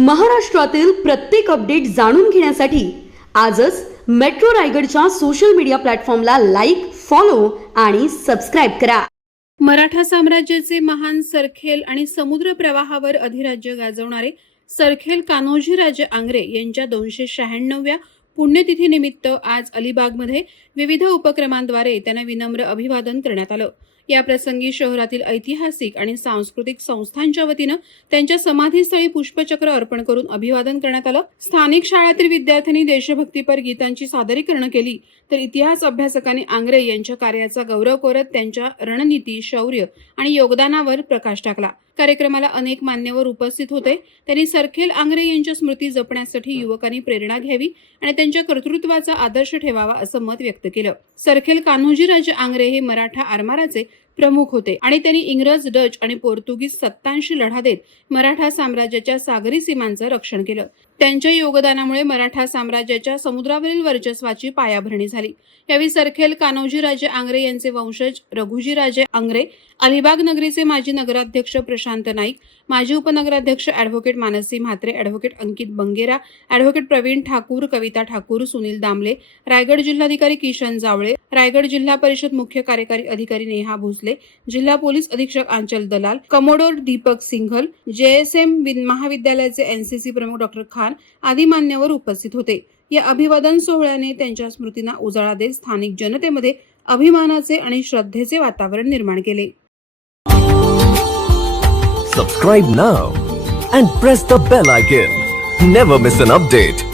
महाराष्ट्रातील प्रत्येक अपडेट जाणून घेण्यासाठी आजच मेट्रो रायगडच्या सोशल मीडिया प्लॅटफॉर्मला लाईक फॉलो आणि सबस्क्राईब करा. मराठा साम्राज्याचे महान सरखेल आणि समुद्र प्रवाहावर अधिराज्य गाजवणारे सरखेल कान्होजीराजे आंग्रे यांच्या दोनशे शहाण्णव्या पुण्यतिथीनिमित्त आज अलिबागमध्ये विविध उपक्रमांद्वारे त्यांना विनम्र अभिवादन करण्यात आलं. या प्रसंगी शहरातील ऐतिहासिक आणि सांस्कृतिक संस्थांच्या वतीनं त्यांच्या समाधीस्थळी पुष्पचक्र अर्पण करून अभिवादन करण्यात आलं. स्थानिक शाळेतील विद्यार्थ्यांनी देशभक्तीपर गीतांची सादरीकरणं केली. तर इतिहास अभ्यासकांनी आंग्रे यांच्या कार्याचा गौरव करत त्यांच्या रणनीती शौर्य आणि योगदानावर प्रकाश टाकला. कार्यक्रमाला अनेक मान्यवर उपस्थित होते. त्यांनी सरखेल आंग्रे यांच्या स्मृती जपण्यासाठी युवकांनी प्रेरणा घ्यावी आणि यांच्या कर्तृत्वाचा आदर्श ठेवावा असं मत व्यक्त केलं. सरखेल कान्होजीराजे आंग्रे हे मराठा आरमाराचे प्रमुख होते आणि त्यांनी इंग्रज डच आणि पोर्तुगीज सत्तांशी लढा देत मराठा साम्राज्याच्या सागरी सीमांचं रक्षण केलं. त्यांच्या योगदानामुळे मराठा साम्राज्याच्या समुद्रावरील वर्चस्वाची पायाभरणी झाली. यावेळी सरखेल कान्होजीराजे आंग्रे यांचे वंशज रघुजीराजे आंग्रे अलिबाग नगरीचे माजी नगराध्यक्ष प्रशांत नाईक माजी उपनगराध्यक्ष advocate Mansi Mhatre advocate Ankit Bangera advocate Pravin Thakur Kavita Thakur Sunil Damle Raigad जिल्हाधिकारी किशन जावळे रायगड जिल्हा परिषद मुख्य कार्यकारी अधिकारी नेहा भोसले जिल्हा पोलीस अधीक्षक आंचल दलाल कमोडोर दीपक सिंघल जेएसएम महाविद्यालयाचे एनसीसी प्रमुख डॉक्टर खान आमदार आदी मान्यवर उपस्थित होते. या अभिवादन सोहळ्याने त्यांच्या स्मृतींना उजाळा देत स्थानिक जनतेमध्ये अभिमानाचे आणि श्रद्धेचे वातावरण निर्माण केले. Subscribe now and press the bell icon never miss an update